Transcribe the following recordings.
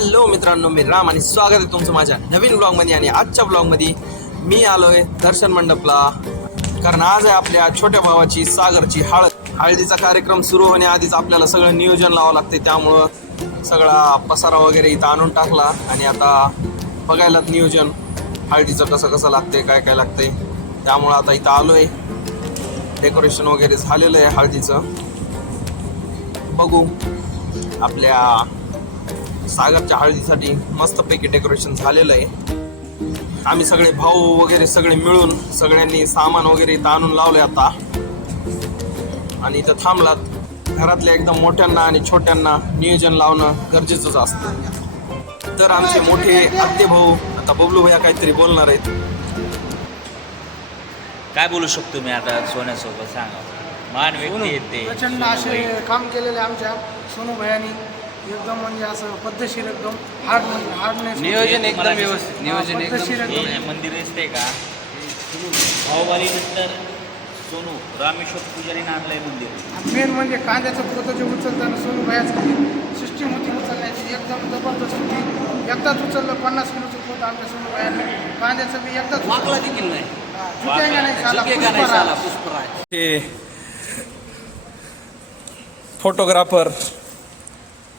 Hello मित्रांनो मी राम आणि स्वागत आहे तुमचं माझ्या नवीन ब्लॉगमध्ये आणि आजच्या ब्लॉगमध्ये मी आलोय दर्शन मंडपला. कारण आज आहे आपल्या छोट्या भावाची सागरची हळद. हळदीचा कार्यक्रम सुरू होण्याआधीच आपल्याला सगळं नियोजन लावावं लागते. त्यामुळं सगळा पसारा वगैरे इथं आणून टाकला आणि आता बघायला नियोजन हळदीचं कसं कसं लागते काय काय लागते त्यामुळं आता इथं आलोय. डेकोरेशन वगैरे झालेलं आहे हळदीचं. बघू आपल्या सागरच्या हळदीसाठी मस्तपैकी डेकोरेशन झालेलं आहे. आम्ही सगळे भाऊ वगैरे सगळे मिळून सगळ्यांनी सामान वगैरे इथं आणून लावले आता. आणि इथं थांबलात. घरातल्या एकदम मोठ्यांना आणि छोट्यांना नियोजन लावणं गरजेचंच असतं. तर आमचे मोठे आत्ते भाऊ आता बबलू भैया काहीतरी बोलणार आहेत. काय बोलू शकतो मी आता सोन्यासोबत सांगा. मान व्यक्ती आहेत ते. प्रचंड असे काम केलेले आमच्या सोनू भयानी एकदम म्हणजे असं पद्धतशीर एकदम हार्ड हार्डनेस नियोजन एकदम व्यवस्थित नियोजन एकदम पद्धतशीर हे एकदम? मंदिर दिसते का? भाऊबाली नंतर सोनू रामेश्वर पुजारीनं आणलंय मंदिर. मेन म्हणजे कांद्याचं पोतं जे उचलताना सोनू भयाची सिस्टीम होती उचलण्याची एकदम जबरदस्त होती. एकदाच उचललं पन्नास किलोचं पोतं आमच्या सोनू भयाने कांद्याचं मी एकदाच वाकला देखील नाही. हा, पुष्पराज. हे फोटोग्राफर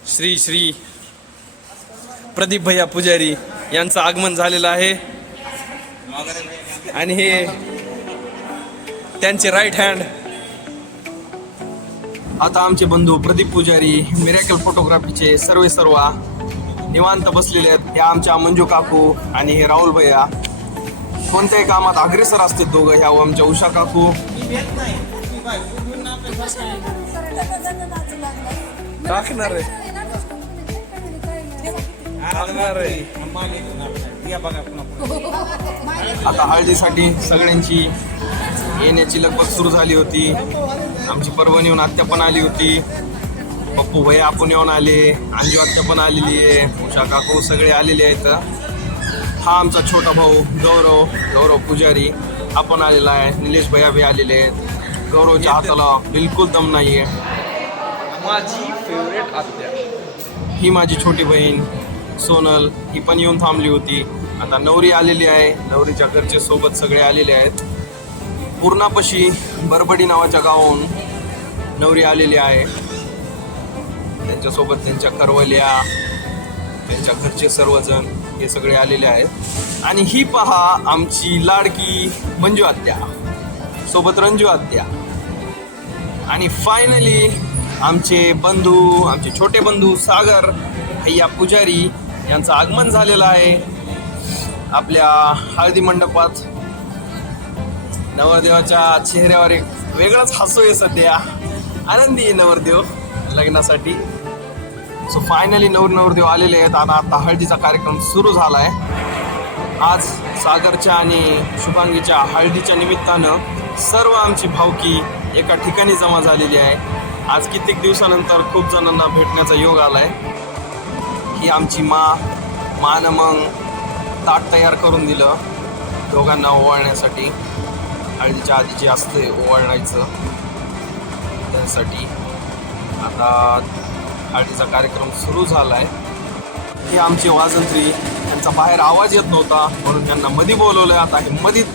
श्री श्री प्रदीप भैया पुजारी यांचं आगमन झालेलं आहे. आणि हे त्यांचे राईट हँड आता आमचे बंधू प्रदीप पुजारी मिरॅकल फोटोग्राफीचे सर्वे सर्व निवांत बसलेले आहेत. हे आमच्या मंजू काकू आणि हे राहुल भैया. कोणत्याही कामात अग्रेसर असते दोघं ह्या आमच्या उषा काकू. टाकणार आहे. आता हळदीसाठी सगळ्यांची येण्याची लगबग सुरू झाली होती. आमची परभणी येऊन आत्या पण आली होती. पप्पू भैया आपण येऊन आले. आंजी आत्या पण आलेली आहे. उषा काकू सगळे आलेले आहेत. हा आमचा छोटा भाऊ गौरव गौरव पुजारी हा पण आलेला आहे. निलेश भैया भी आलेले आहेत. गौरवच्या हाताला बिलकुल दम नाही आहे माझी फेवरेट आत्या. ही माझी छोटी बहीण सोनल ही पण येऊन थांबली होती. आता नवरी आलेली आहे. नवरीच्या घरचे सोबत सगळे आलेले आहेत. पूर्णापशी बरबडी नावाच्या गावाहून नवरी आलेली आहे. त्यांच्यासोबत त्यांच्या करवल्या त्यांच्या घरचे सर्वजण हे सगळे आलेले आहेत. आणि ही पहा आमची लाडकी मंजू आत्या. सोबत रंजू आत्या. आणि फायनली आमचे बंधू आमचे छोटे बंधू सागर भैया पुजारी यांचं आगमन झालेलं आहे आपल्या हळदी मंडपात. नवरदेवाच्या चेहऱ्यावर एक वेगळाच हसू आहे सध्या. आनंदी आहे नवरदेव लग्नासाठी. सो फायनली नवर नवरदेव आलेले आहेत आणि आता हळदीचा कार्यक्रम सुरू झाला आहे आज सागरच्या आणि शुभांगीच्या हळदीच्या निमित्तानं सर्व आमची भावकी एका ठिकाणी जमा झालेली आहे. आज कित्येक दिवसानंतर खूप जणांना भेटण्याचा योग आलाय. ही आमची मा मानं मग ताट तयार करून दिलं दोघांना ओवाळण्यासाठी. हळदीच्या आधी जे असते ओवाळायचं त्यासाठी आता हळदीचा कार्यक्रम सुरू झाला आहे हे आमचे वाजंत्री त्यांचा बाहेर आवाज येत नव्हता म्हणून त्यांना मधी बोलवलं आता हे मधीत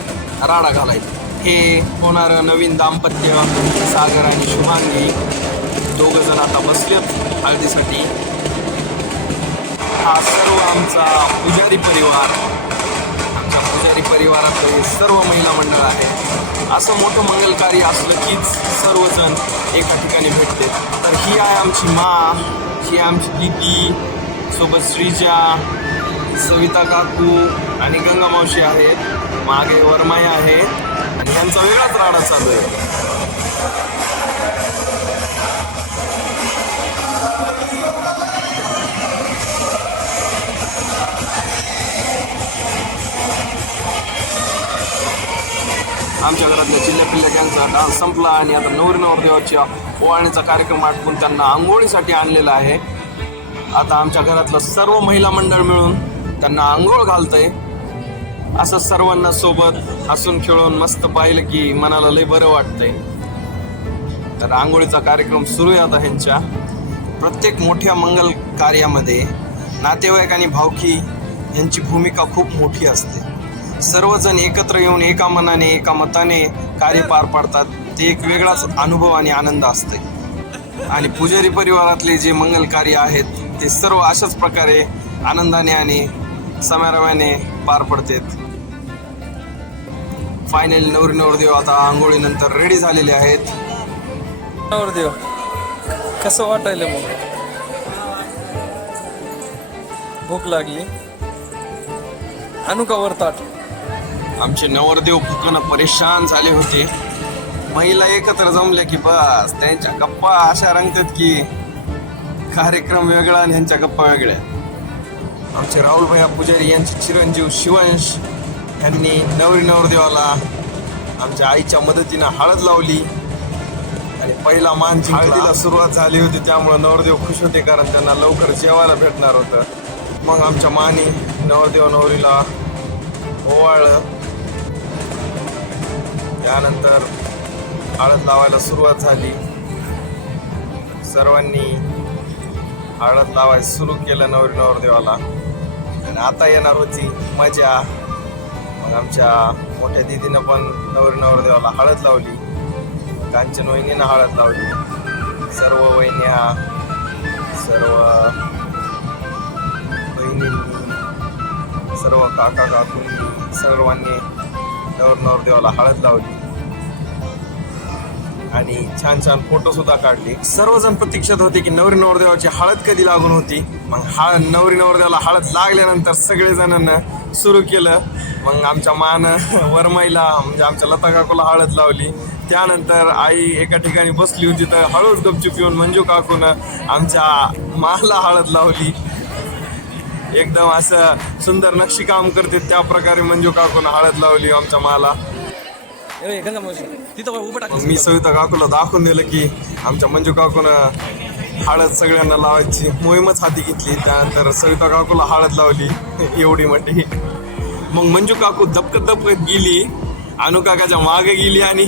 राडा घालायचं. हे होणारं नवीन दाम्पत्य सागर आणि शुभांगी. दोघं जण आता बसलेत हळदीसाठी. हा सर्व आमचा पुजारी परिवार. आमच्या पुजारी परिवारातले सर्व महिला मंडळ आहे. असं मोठं मंगल कार्य असलं कीच सर्वजण एका ठिकाणी भेटते तर ही आहे आमची मा ही आमची दिदी सोबत श्रीजा सविता काकू आणि गंगा मावशी आहेत. मागे वरमाई आहे. आणि यांचा वेगळाच राडा चालू आहे. आमच्या घरातल्या चिल्ल्या पिल्ल्या गँगचा डान्स संपला आणि आता नवरी नवरदेवाच्या ओवाळणीचा कार्यक्रम आटपून त्यांना आंघोळीसाठी आणलेला आहे. आता आमच्या घरातलं सर्व महिला मंडळ मिळून त्यांना आंघोळ घालतंय. असं सर्वांना सोबत हसून खेळून मस्त पाहिलं की मनाला लय बरं वाटतंय. तर आंघोळीचा कार्यक्रम सुरू आहे आता ह्यांच्या. प्रत्येक मोठ्या मंगल कार्यामध्ये नातेवाईक आणि भावकी यांची भूमिका खूप मोठी असते. सर्वजण एकत्र येऊन एका मनाने एका मताने कार्य पार पाडतात. ते एक वेगळाच अनुभव आणि आनंद असते आणि पुजारी परिवारातले जे मंगल कार्य आहेत ते सर्व अशाच प्रकारे आनंदाने आणि समारंभाने पार पडतात. फायनली नवरी नवरदेव आता आंघोळीनंतर रेडी झालेले आहेत. नवरदेव कसं वाटायलं मग? भूक लागली. आणू का वर ताट आमचे नवरदेव भुकनं परेशान झाले होते. महिला एकत्र जमल्या की बस त्यांच्या गप्पा अशा रंगतात की कार्यक्रम वेगळा आणि ह्यांच्या गप्पा वेगळ्या. आमचे राहुल भैया पुजारी यांचे चिरंजीव शिवंश यांनी नवरी नवरदेवाला आमच्या आईच्या मदतीनं हळद लावली. आणि पहिला मान हळदीला सुरुवात झाली होती त्यामुळं नवरदेव खुश होते कारण त्यांना लवकर जेवायला भेटणार होतं. मग आमच्या मानी नवरदेव नवरीला ओवाळलं. त्यानंतर हळद लावायला सुरुवात झाली. सर्वांनी हळद लावायला सुरू केलं नवरी नवरदेवाला. आणि आता येणार होती मजा. मग आमच्या मोठ्या दिदीनं पण नवरी नवरदेवाला हळद लावली. कांचन वहिनीनं हळद लावली. सर्व वहिन्या सर्व बहिणींनी सर्व काका काकूंनी सर्वांनी नवर नवरदेवाला हळद लावली. आणि छान छान फोटो सुद्धा काढले. सर्वजण प्रतीक्षात होते की नवरी नवरदेवाची हळद कधी लागून होती? मग हळद नवरी नवरदेवाला हळद लागल्यानंतर सगळे जणांना सुरू केलं. मग आमच्या मान वरमाईला म्हणजे आमच्या लता काकूला हळद लावली. त्यानंतर आई एका ठिकाणी बसली होती तर हळूच गपचूप येऊन मंजू काकूनं आमच्या माला हळद लावली. एकदम असं सुंदर नक्षीकाम करते त्या प्रकारे मंजू काकून हळद लावली आमच्या माला. तिथं उभं टाकलं मी सविता काकूला दाखवून दिलं की आमच्या मंजू काकून हळद सगळ्यांना लावायची मोहीमच हाती घेतली. त्यानंतर सविता काकूला हळद लावली. एवढी मोठी. मग मंजू काकू दपकत दपकत गेली. अनु काकाच्या मागे गेली आणि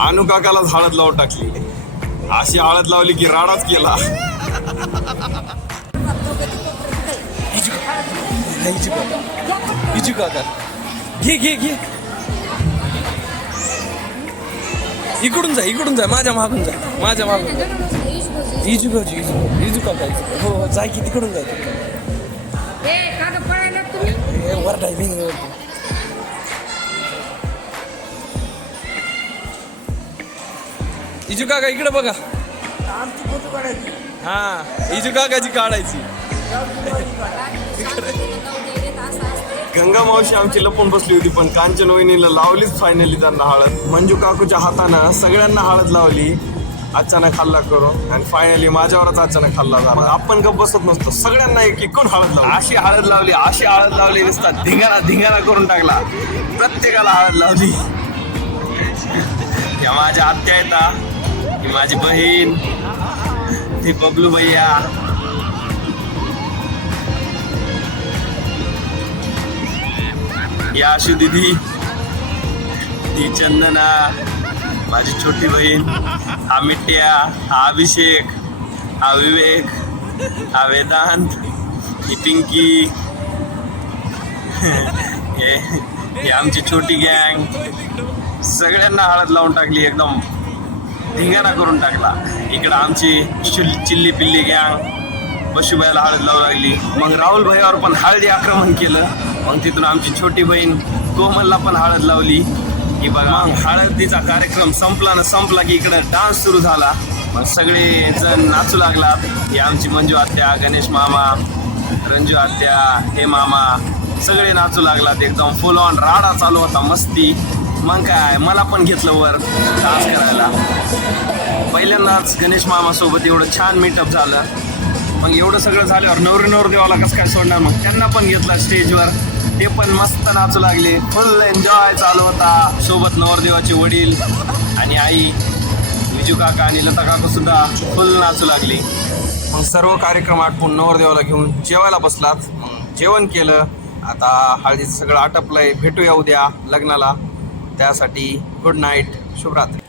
अनु काकालाच हळद लावून टाकली. अशी हळद लावली की राडाच केला. इजू काका. घे घे घे. इकडून जा इकडून जा माझ्या मागून जा माझ्या मागून जा. इजू गावची इजू इजू काका इजू हो हो जाय की तिकडून जाय वर डायव्हिंग इजू काका इकडे बघा. हा इजू काकाची काढायची. गंगा मावशी आमची लपून बसली होती पण कांचन वहिनीला लावलीच फायनली त्यांना हळद. मंजू काकूच्या हातानं सगळ्यांना हळद लावली. अचानक हल्ला करून आणि फायनली माझ्यावरच अचानक हल्ला झाला. आपण गप बसत नसतो सगळ्यांना एक एकूण हळद लावली. अशी हळद लावली अशी हळद लावली नुसतात धिंगाणा धिंगाणा करून टाकला. प्रत्येकाला हळद लावली. या माझ्या आत्या येतात ही. माझी बहीण. ती बबलू भैया या आशू दिदी. ती चंदना माझी छोटी बहीण हा मिट्ट्या हा अभिषेक हा विवेक हा वेदांत ही पिंकी. हे ही आमची छोटी गँग. सगळ्यांना हळद लावून टाकली एकदम धिंगाणा करून टाकला. इकडं आमची चिल्ली पिल्ली गँग. पशुबाईला हळद लावू लागली. मग राहुल भैयावर पण हळदी आक्रमण केलं. मग तिथून आमची छोटी बहीण कोमलला पण हळद लावली. की बघा मग? हळदीचा कार्यक्रम संपला ना संपला की इकडं डान्स सुरू झाला. मग सगळे जण नाचू लागलात ही आमची मंजू आत्या गणेश मामा रंजू आत्या हे मामा सगळे नाचू लागलात एकदम फुल ऑन राडा चालू होता मस्ती. मग काय मला पण घेतलं वर डान्स करायला. पहिल्यांदाच गणेश मामासोबत एवढं छान मीटअप झालं. मग एवढं सगळं झाल्यावर नवरी नवरदेवाला कसं काय सोडणार? मग त्यांना पण घेतला स्टेजवर ते पण मस्त नाचू लागले. फुल एन्जॉय चालू होता. सोबत नवरदेवाचे वडील आणि आई विजू काका आणि लता काका सुद्धा फुल नाचू लागली. मग सर्व कार्यक्रम आटपून नवरदेवाला घेऊन जेवायला बसलात. जेवण केलं. आता हळदीचं सगळं आटपलंय. भेटूया उद्या लग्नाला. त्यासाठी गुड नाईट शुभरात्री.